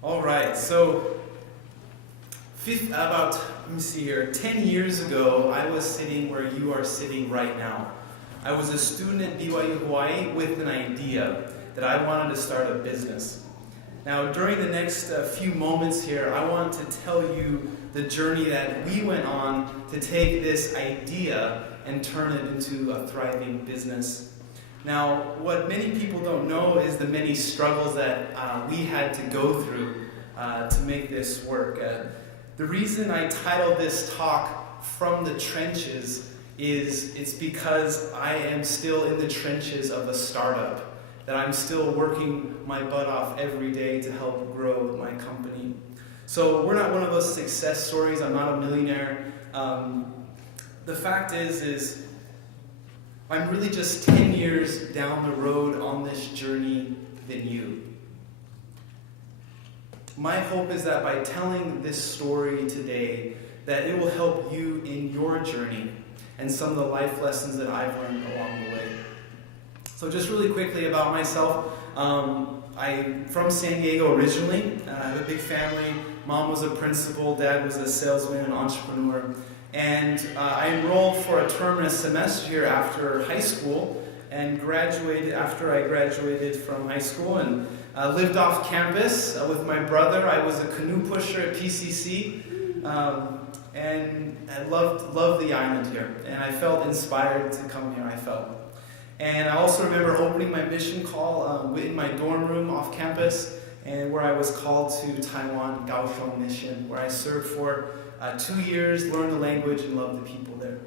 All right, so let me see here, 10 years ago, I was sitting where you are sitting right now. I was a student at BYU Hawaii with an idea that I wanted to start a business. Now, during the next few moments here, I want to tell you the journey that we went on to take this idea and turn it into a thriving business. Now, what many people don't know is the many struggles that we had to go through to make this work. The reason I titled this talk From the Trenches is it's because I am still in the trenches of a startup, that I'm still working my butt off every day to help grow my company. So we're not one of those success stories. I'm not a millionaire. The fact is I'm really just 10 years down the road on this journey than you. My hope is that by telling this story today, that it will help you in your journey and some of the life lessons that I've learned along the way. So just really quickly about myself, I'm from San Diego originally. I have a big family. Mom was a principal, dad was a salesman and entrepreneur. And I enrolled for a term and a semester here after high school and graduated after I graduated from high school and lived off campus with my brother. I was a canoe pusher at PCC and I loved the island here. And I felt inspired to come here, And I also remember opening my mission call in my dorm room off campus, and where I was called to Taiwan Kaohsiung Mission, where I served for 2 years, learned the language, and loved the people there.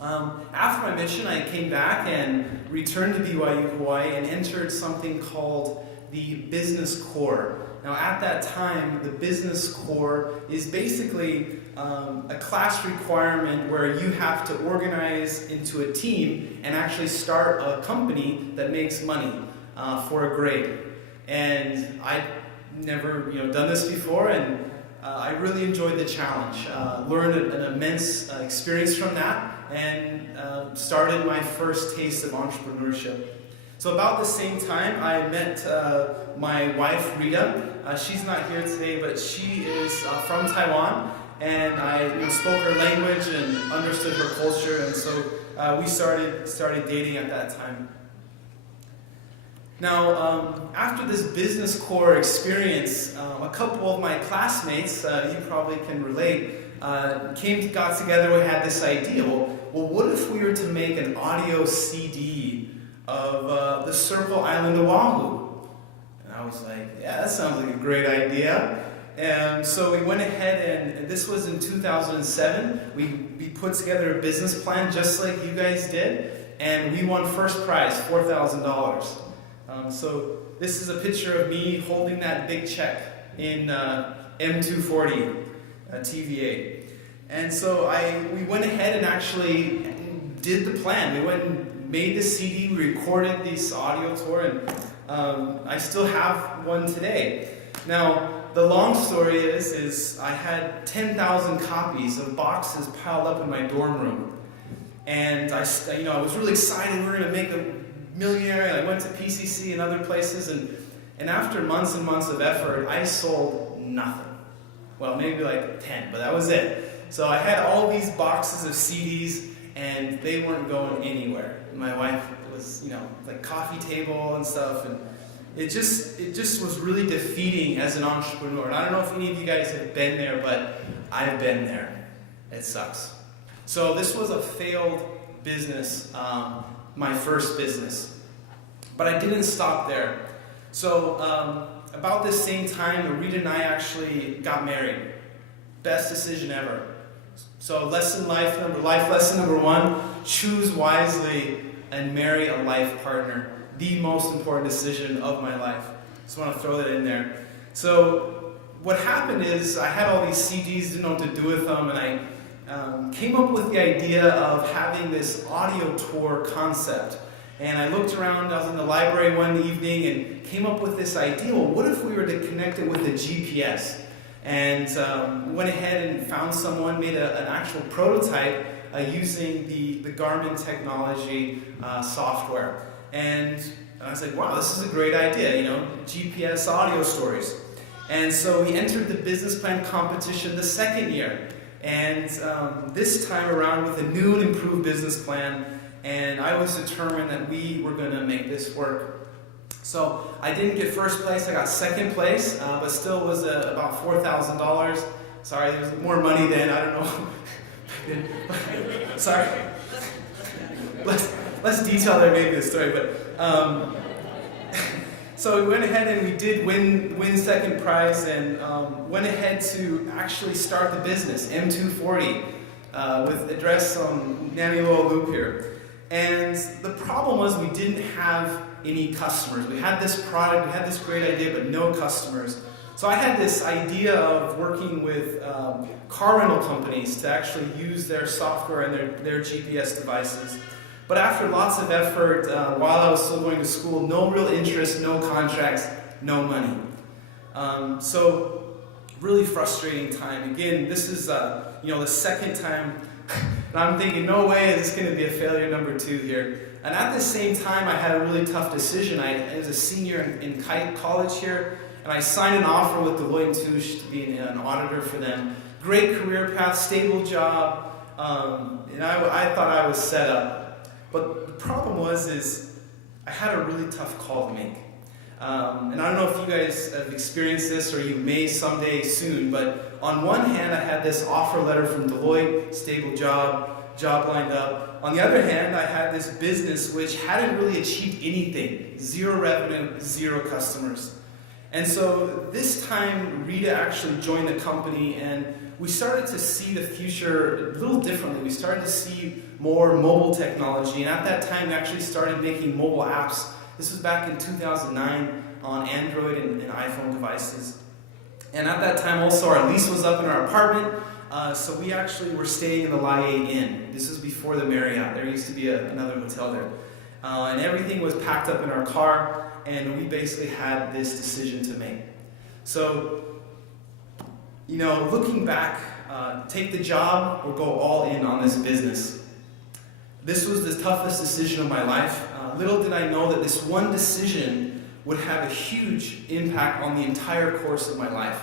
After my mission, I came back and returned to BYU Hawaii and entered something called the Business Corps. Now, at that time, the Business Corps is basically a class requirement where you have to organize into a team and actually start a company that makes money for a grade. And I'd never done this before, and I really enjoyed the challenge. Learned an immense experience from that, and started my first taste of entrepreneurship. So about the same time, I met my wife, Rita. She's not here today, but she is from Taiwan, and I spoke her language and understood her culture, and so we started dating at that time. Now, after this Business Corps experience, a couple of my classmates, you probably can relate, got together and had this idea. Well, what if we were to make an audio CD of the Circle Island Oahu? And I was like, yeah, that sounds like a great idea. And so we went ahead, and this was in 2007. We put together a business plan just like you guys did, and we won first prize, $4,000. So this is a picture of me holding that big check in M240 TVA. And so we went ahead and actually did the plan. We went and made the CD, we recorded this audio tour, and I still have one today. Now, the long story is I had 10,000 copies of boxes piled up in my dorm room. And I was really excited. We were going to make a millionaire. I went to PCC and other places, and after months and months of effort, I sold nothing. Well, maybe like 10, but that was it. So I had all these boxes of CDs, and they weren't going anywhere. My wife was, like coffee table and stuff, and it just was really defeating as an entrepreneur. And I don't know if any of you guys have been there, but I've been there. It sucks. So this was a failed business, my first business. But I didn't stop there. So about this same time, Rita and I actually got married. Best decision ever. So life lesson number 1, choose wisely and marry a life partner. The most important decision of my life. Just want to throw that in there. So what happened is I had all these CDs, didn't know what to do with them, and I came up with the idea of having this audio tour concept. And I looked around, I was in the library one evening and came up with this idea. Well, what if we were to connect it with a GPS? And went ahead and found someone, made an actual prototype using the Garmin technology software. And I was like, wow, this is a great idea, GPS audio stories. And so we entered the business plan competition the second year. And this time around with a new and improved business plan. And I was determined that we were going to make this work. So I didn't get first place, I got second place, but still was about $4,000. Sorry, there was more money then, I don't know. Sorry. Less detail there maybe the story, but so we went ahead and we did win second prize, and went ahead to actually start the business, M240, with address on Naniloa Loop here. And the problem was we didn't have any customers. We had this product, we had this great idea, but no customers. So I had this idea of working with car rental companies to actually use their software and their GPS devices. But after lots of effort, while I was still going to school, no real interest, no contracts, no money. So really frustrating time. Again, this is the second time, and I'm thinking, no way is this going to be a failure number 2 here. And at the same time, I had a really tough decision. I was a senior in college here, and I signed an offer with Deloitte & Touche to be an auditor for them. Great career path, stable job, and I thought I was set up. But the problem is I had a really tough call to make. And I don't know if you guys have experienced this, or you may someday soon, but on one hand, I had this offer letter from Deloitte, stable job lined up. On the other hand, I had this business which hadn't really achieved anything. 0 revenue, 0 customers. And so this time, Rita actually joined the company, and we started to see the future a little differently. We started to see more mobile technology, and at that time, we actually started making mobile apps. This was back in 2009 on Android and iPhone devices. And at that time, also, our lease was up in our apartment, so we actually were staying in the Laie Inn. This was before the Marriott. There used to be another hotel there. And everything was packed up in our car, and we basically had this decision to make. So, looking back, take the job or go all in on this business. This was the toughest decision of my life. Little did I know that this one decision would have a huge impact on the entire course of my life.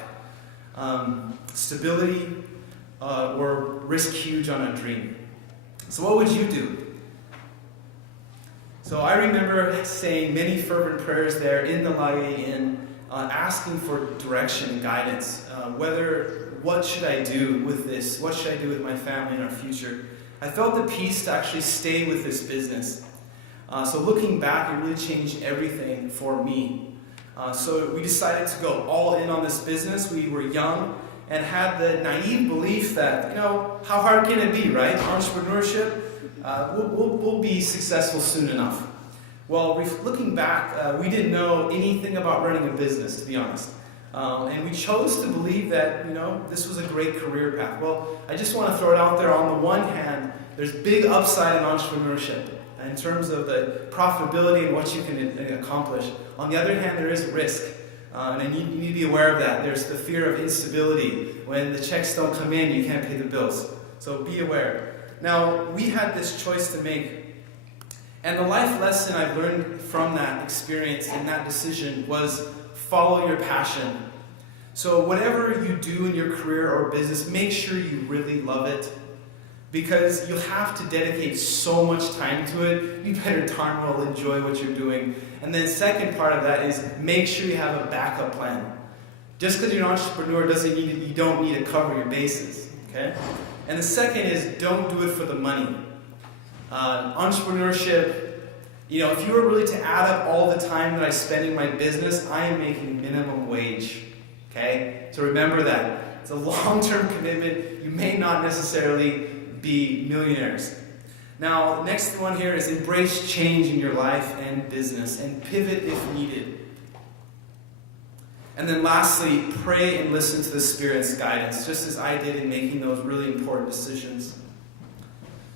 Stability or risk huge on a dream. So what would you do? So I remember saying many fervent prayers there in the Laie Inn, asking for direction and guidance. What should I do with this? What should I do with my family and our future? I felt the peace to actually stay with this business. So looking back, it really changed everything for me. So we decided to go all in on this business. We were young and had the naive belief that, how hard can it be, right? Entrepreneurship, we'll be successful soon enough. Well, looking back, we didn't know anything about running a business, to be honest. And we chose to believe that, this was a great career path. Well, I just want to throw it out there. On the one hand, there's big upside in entrepreneurship in terms of the profitability and what you can accomplish. On the other hand, there is risk. And you need to be aware of that. There's the fear of instability. When the checks don't come in, you can't pay the bills. So be aware. Now, we had this choice to make. And the life lesson I've learned from that experience and that decision was follow your passion. So whatever you do in your career or business, make sure you really love it. Because you'll have to dedicate so much time to it. You better darn well enjoy what you're doing. And then second part of that is make sure you have a backup plan. Just because you're an entrepreneur doesn't mean you don't need to cover your bases. Okay? And the second is don't do it for the money. Entrepreneurship, if you were really to add up all the time that I spend in my business, I am making minimum wage. Okay? So remember that. It's a long-term commitment. You may not necessarily be millionaires. Now, the next one here is embrace change in your life and business and pivot if needed. And then lastly, pray and listen to the Spirit's guidance, just as I did in making those really important decisions.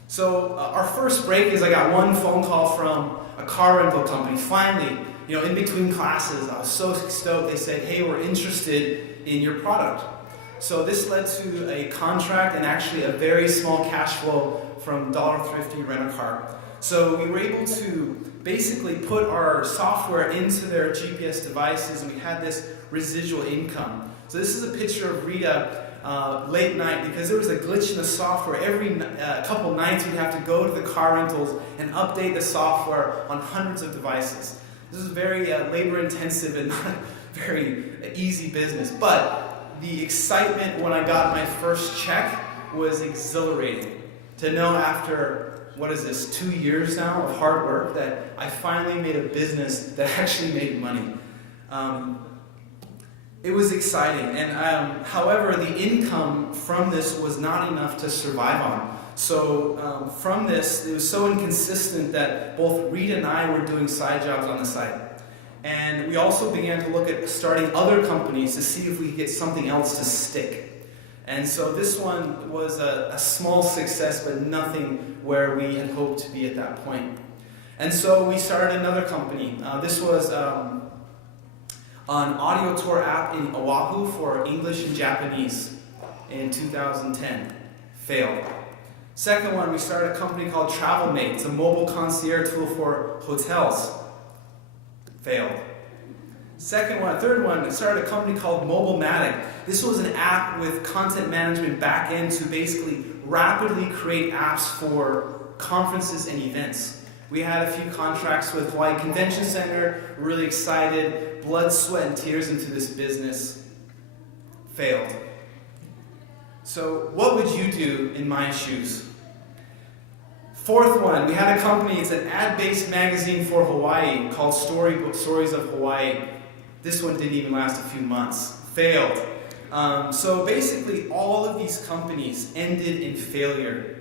So our first break is I got one phone call from a car rental company. Finally, in between classes, I was so stoked. They said, hey, we're interested in your product. So this led to a contract and actually a very small cash flow from Dollar Thrifty Rent-A-Car. So we were able to basically put our software into their GPS devices, and we had this residual income. So this is a picture of Rita late night, because there was a glitch in the software. Every couple nights we'd have to go to the car rentals and update the software on hundreds of devices. This is very labor intensive and not a very easy business. But the excitement when I got my first check was exhilarating. To know after, 2 years now of hard work, that I finally made a business that actually made money. It was exciting, and however, the income from this was not enough to survive on. So from this, it was so inconsistent that both Rita and I were doing side jobs on the side. And we also began to look at starting other companies to see if we could get something else to stick. And so this one was a small success, but nothing where we had hoped to be at that point. And so we started another company. This was an audio tour app in Oahu for English and Japanese in 2010. Failed. Second one, we started a company called TravelMate. It's a mobile concierge tool for hotels. Failed. Third one, we started a company called Mobilematic. This was an app with content management backend to basically rapidly create apps for conferences and events. We had a few contracts with Hawaii Convention Center, really excited, blood, sweat, and tears into this business. Failed. So what would you do in my shoes? Fourth one, we had a company, it's an ad-based magazine for Hawaii called Stories of Hawaii. This one didn't even last a few months. Failed. So basically all of these companies ended in failure.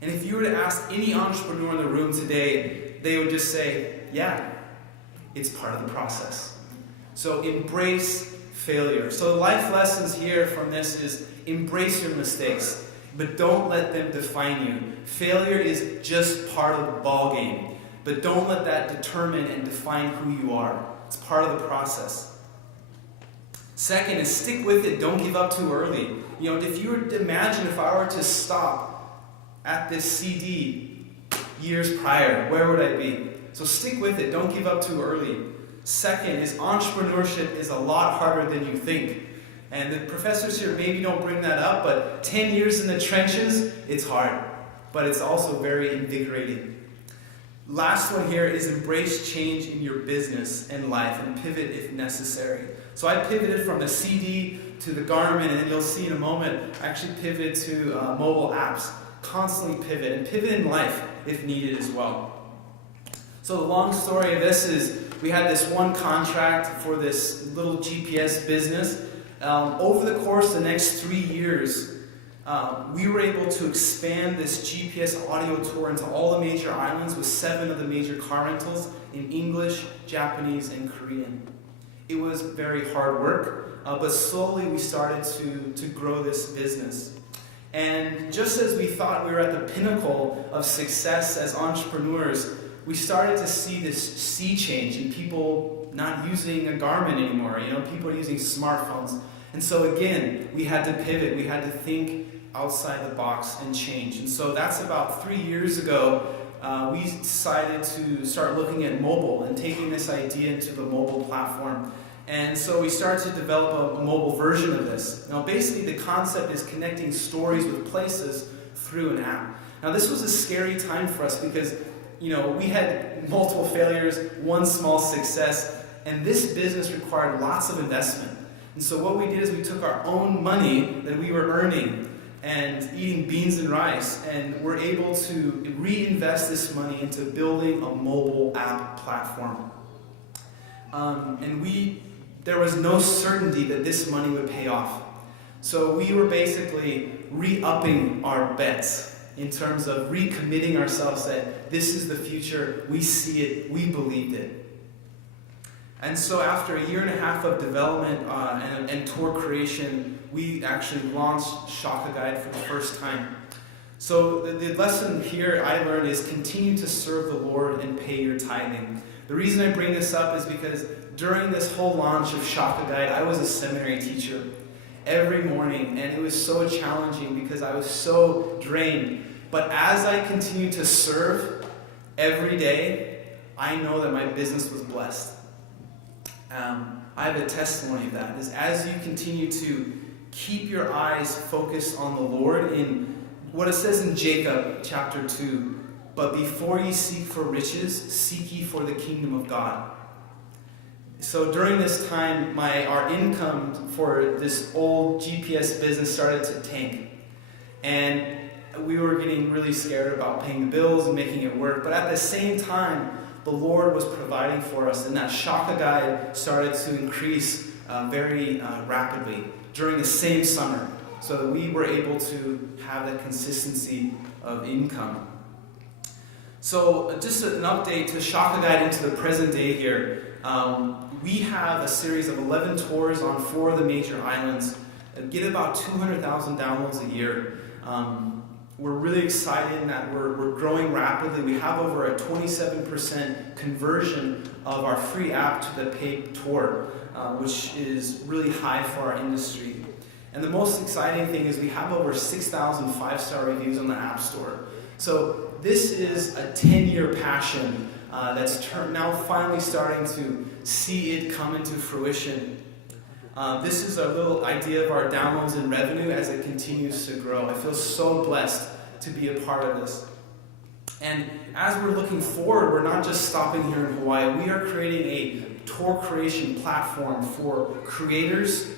And if you were to ask any entrepreneur in the room today, they would just say, yeah, it's part of the process. So embrace failure. So the life lessons here from this is embrace your mistakes, but don't let them define you. Failure is just part of the ball game, but don't let that determine and define who you are. It's part of the process. Second is stick with it. Don't give up too early. If you were to imagine if I were to stop at this CD years prior, where would I be? So stick with it. Don't give up too early. Second is entrepreneurship is a lot harder than you think. And the professors here maybe don't bring that up, but 10 years in the trenches, it's hard. But it's also very invigorating. Last one here is embrace change in your business and life and pivot if necessary. So I pivoted from the CD to the Garmin, and then you'll see in a moment, I actually pivoted to mobile apps. Constantly pivot, and pivot in life if needed as well. So the long story of this is we had this one contract for this little GPS business. Over the course of the next 3 years, we were able to expand this GPS audio tour into all the major islands with 7 of the major car rentals in English, Japanese, and Korean. It was very hard work, but slowly we started to grow this business. And just as we thought we were at the pinnacle of success as entrepreneurs, we started to see this sea change in people not using a Garmin anymore. People are using smartphones. And so again, we had to pivot. We had to think outside the box and change. And so that's about 3 years ago, we decided to start looking at mobile and taking this idea into the mobile platform. And so we started to develop a mobile version of this. Now basically the concept is connecting stories with places through an app. Now this was a scary time for us because we had multiple failures, one small success, and this business required lots of investment. And so what we did is we took our own money that we were earning and eating beans and rice, and we're able to reinvest this money into building a mobile app platform. There was no certainty that this money would pay off. So we were basically re-upping our bets in terms of recommitting ourselves that this is the future, we see it, we believed it. And so after 1.5 years of development and tour creation, we actually launched Shaka Guide for the first time. So the lesson here I learned is continue to serve the Lord and pay your tithing. The reason I bring this up is because during this whole launch of Shaka Guide, I was a seminary teacher every morning, and it was so challenging because I was so drained. But as I continued to serve every day, I know that my business was blessed. I have a testimony of that. Is as you continue to keep your eyes focused on the Lord, in what it says in Jacob chapter 2, but before ye seek for riches, seek ye for the kingdom of God. So during this time, our income for this old GPS business started to tank. And we were getting really scared about paying the bills and making it work. But at the same time, the Lord was providing for us, and that Shaka guide started to increase very rapidly during the same summer, so that we were able to have that consistency of income. So just an update to Shaka guide into the present day here. We have a series of 11 tours on 4 of the major islands that get about 200,000 downloads a year. We're really excited that we're growing rapidly. We have over a 27% conversion of our free app to the paid tour, which is really high for our industry. And the most exciting thing is we have over 6,000 5-star reviews on the App Store. So this is a 10-year passion that's now finally starting to see it come into fruition. This is a little idea of our downloads and revenue as it continues to grow. I feel so blessed to be a part of this. And as we're looking forward, we're not just stopping here in Hawaii. We are creating a tour creation platform for creators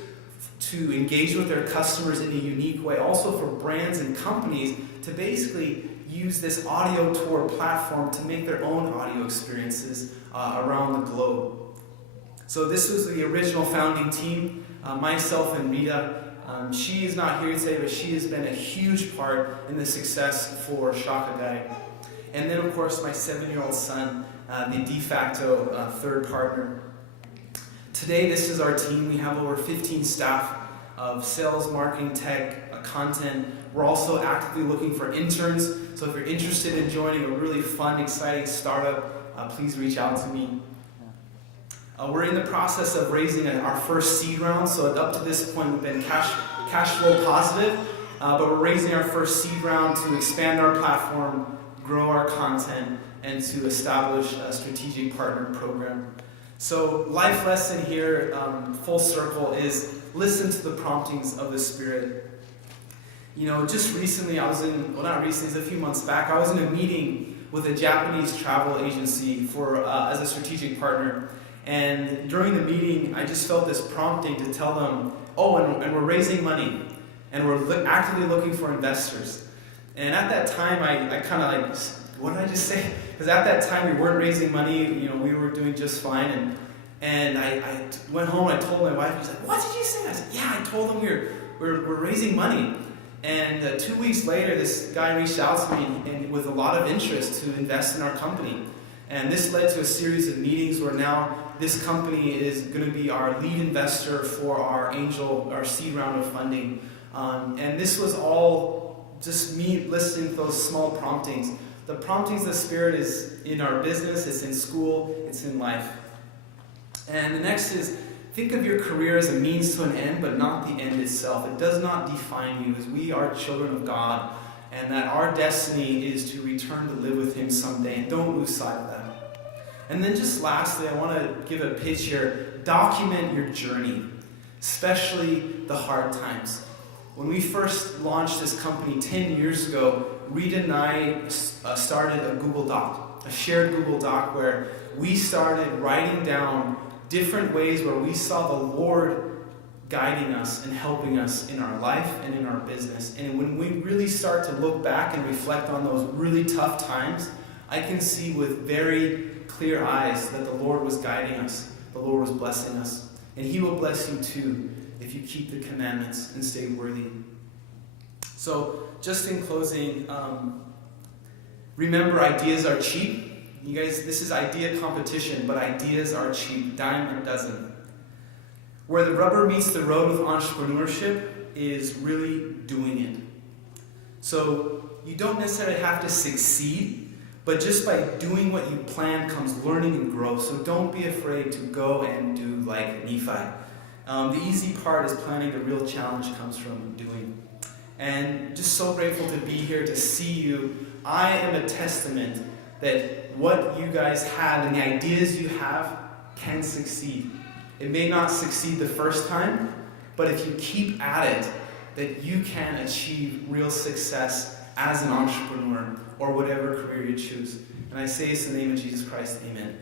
to engage with their customers in a unique way. Also for brands and companies to basically use this audio tour platform to make their own audio experiences around the globe. So this was the original founding team, myself and Rita. She is not here today, but she has been a huge part in the success for Shaka Guide. And then, of course, my 7-year-old son, the de facto third partner. Today, this is our team. We have over 15 staff of sales, marketing, tech, content. We're also actively looking for interns. So if you're interested in joining a really fun, exciting startup, please reach out to me. We're in the process of raising our first seed round. So up to this point, we've been cash flow positive, but we're raising our first seed round to expand our platform, grow our content, and to establish a strategic partner program. So life lesson here, full circle, is listen to the promptings of the Spirit. You know, just recently it's a few months back, I was in a meeting with a Japanese travel agency as a strategic partner. And during the meeting, I just felt this prompting to tell them, and we're raising money, and we're actively looking for investors. And at that time, I kind of what did I just say? Because at that time, we weren't raising money, we were doing just fine. And I went home, I told my wife, she's like, what did you say? I said, yeah, I told them we're raising money. And 2 weeks later, this guy reached out to me and with a lot of interest to invest in our company. And this led to a series of meetings where now this company is going to be our lead investor for our seed round of funding. And this was all just me listening to those small promptings. The promptings of the Spirit is in our business, it's in school, it's in life. And the next is, think of your career as a means to an end, but not the end itself. It does not define you, as we are children of God, and that our destiny is to return to live with Him someday. And don't lose sight of that. And then just lastly, I want to give a pitch here. Document your journey, especially the hard times. When we first launched this company 10 years ago, Rita and I started a Google Doc, a shared Google Doc, where we started writing down different ways where we saw the Lord guiding us and helping us in our life and in our business. And when we really start to look back and reflect on those really tough times, I can see with very clear eyes that the Lord was guiding us, the Lord was blessing us. And He will bless you too if you keep the commandments and stay worthy. So just in closing, remember, ideas are cheap. You guys, this is idea competition, but ideas are cheap, dime a dozen. Where the rubber meets the road with entrepreneurship is really doing it. So you don't necessarily have to succeed, but just by doing what you plan comes learning and growth. So don't be afraid to go and do like Nephi. The easy part is planning. The real challenge comes from doing. And just so grateful to be here, to see you. I am a testament that what you guys have and the ideas you have can succeed. It may not succeed the first time, but if you keep at it, that you can achieve real success as an entrepreneur or whatever career you choose. And I say this in the name of Jesus Christ, amen.